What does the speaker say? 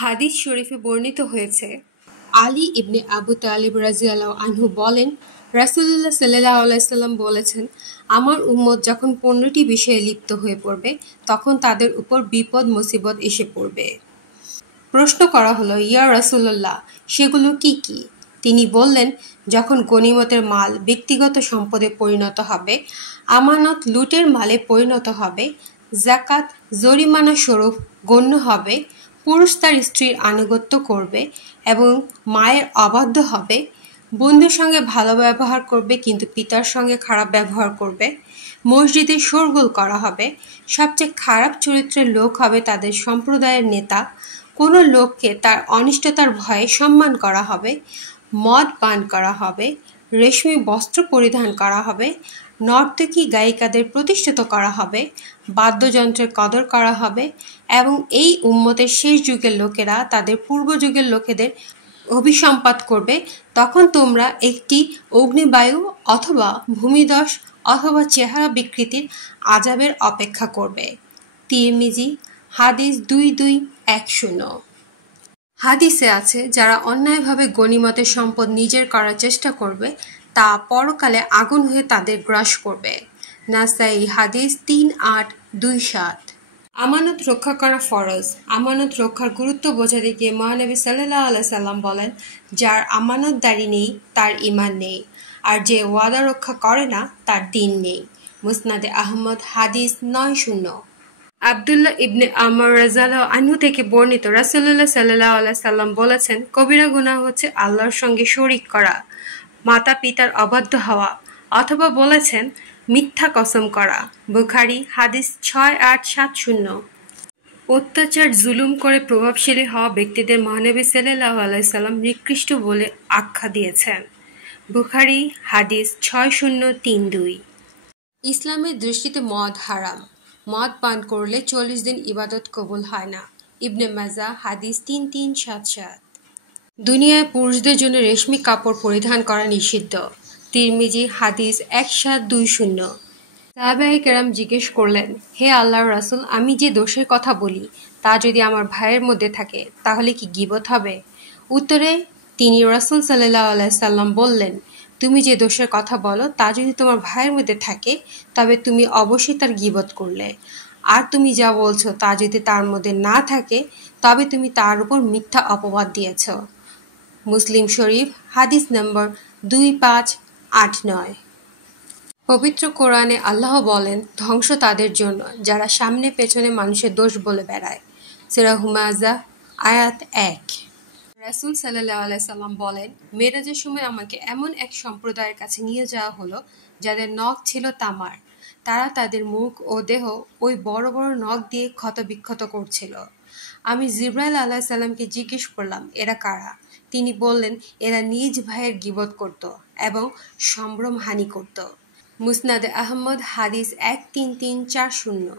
হাদিস শরীফে বর্ণিত হয়েছে, আলী ইবনে আবু তালিব রাদিয়াল্লাহু আনহু বলেন, রাসূলুল্লাহ সাল্লাল্লাহু আলাইহি সাল্লাম বলেছেন, আমার উম্মত যখন 15টি বিষয়ে লিপ্ত হয়ে পড়বে তখন তাদের উপর বিপদ মুসিবত এসে পড়বে। প্রশ্ন করা হলো, ইয়া রাসূলুল্লাহ, সেগুলো কি কি? তিনি বললেন, যখন গনিমতের মাল ব্যক্তিগত সম্পদে পরিণত হবে, আমানত লুটের মালে পরিণত হবে, যাকাত জরিমানা স্বরূপ গণ্য হবে, পুরুষ তার স্ত্রীর আনুগত্য করবে এবং মায়ের অবাধ্য হবে, বন্ধুর সঙ্গে ভালো ব্যবহার করবে কিন্তু পিতার সঙ্গে খারাপ ব্যবহার করবে, মসজিদে শোরগোল করা হবে, সবচেয়ে খারাপ চরিত্রের লোক হবে তাদের সম্প্রদায়ের নেতা, কোনো লোককে তার অনিষ্টতার ভয়ে সম্মান করা হবে, মদ পান করা হবে, রেশমি বস্ত্র পরিধান করা হবে, নর্তকী গায়িকাদের প্রতিষ্ঠিত করা হবে, বাদ্যযন্ত্রের কদর করা হবে এবং এই উম্মতের শেষ যুগের লোকেরা তাদের পূর্ব যুগের লোকেদের অভিসম্পাত করবে। তখন তোমরা একটি অগ্নিবায়ু অথবা ভূমিধস অথবা চেহারা বিকৃতির আযাবের অপেক্ষা করবে। তিরমিজি হাদিস 2210। হাদিসে আছে, যারা অন্যায়ভাবে গনিমতের সম্পদ নিজের করার চেষ্টা করবে তা পরকালে আগুন হয়ে তাদের গ্রাস করবে। নাসাই হাদিস 3827। আমানত রক্ষা করা ফরজ। আমানত রক্ষার গুরুত্ব বোঝাতে গিয়ে মহানবী সাল্লাল্লাহু আলাইহি সাল্লাম বলেন, যার আমানতদারি নেই তার ঈমান নেই, আর যে ওয়াদা রক্ষা করে না তার দ্বীন নেই। মুসনাদে আহমদ হাদিস 90। আব্দুল্লাহ ইবনে আমর রাদিয়াল্লাহু আনহু থেকে বর্ণিত, রাসূলুল্লাহ সাল্লাল্লাহু আলাইহি সাল্লাম বলেছেন, কবিরা গুনাহ হচ্ছে আল্লাহর সঙ্গে শরীক করা, মাতা পিতার অবাধ্য হওয়া, অথবা বলেছেন মিথ্যা কসম করা। বুখারী হাদিস 6870। অত্যাচার জুলুম করে প্রভাবশালী হওয়া ব্যক্তিদের মহানবী সাল্লাল্লাহু আলাইহি সাল্লাম নিকৃষ্ট বলে আখ্যা দিয়েছেন। বুখারী হাদিস 6032। ইসলামের দৃষ্টিতে মদ হারাম। মদ পান করলে 40 দিন ইবাদত কবুল হয় না। ইবনে মাজাহ হাদিস 3377। দুনিয়ায় পুরুষদের জন্য রেশমি কাপড় পরিধান করা নিষিদ্ধ। তিরমিজি হাদিস 1720। সাহাবায়ে কেরাম জিজ্ঞেস করলেন, হে আল্লাহর রাসূল, আমি যে দোষের কথা বলি তা যদি আমার ভাইয়ের মধ্যে থাকে তাহলে কি গীবত হবে? উত্তরে তিনি রাসূল সাল্লাল্লাহু আলাইহি সাল্লাম বললেন, তুমি যে দোষের কথা বলো তা যদি তোমার ভাইয়ের মধ্যে থাকে তবে তুমি অবশ্যই তার গীবত করলে, আর তুমি যা বলছো তা যদি তার মধ্যে না থাকে তবে তুমি তার উপর মিথ্যা অপবাদ দিয়েছ। মুসলিম শরীফ হাদিস নম্বর 2589। পবিত্র কোরআনে আল্লাহ বলেন, ধ্বংস তাদের জন্য যারা সামনে পেছনে মানুষের দোষ বলে বেড়ায়। সূরা হুমাযা আয়াত 1। রাসূল সাল্লাল্লাহু আলাইহি সাল্লাম বলেন, মেরাজের সময় আমাকে এমন এক সম্প্রদায়ের কাছে নিয়ে যাওয়া হলো যাদের নখ ছিল তামার। তারা তাদের মুখ ও দেহ ওই বড় বড় নখ দিয়ে ক্ষতবিক্ষত করছিল। আমি জিবরাইল আলাইহিস সালামকে জিজ্ঞেস করলাম, এরা কারা? তিনি বললেন, এরা নিজ ভাইয়ের গীবত করত এবং সম্ভ্রম হানি করত। মুসনাদে আহমদ হাদিস 13340।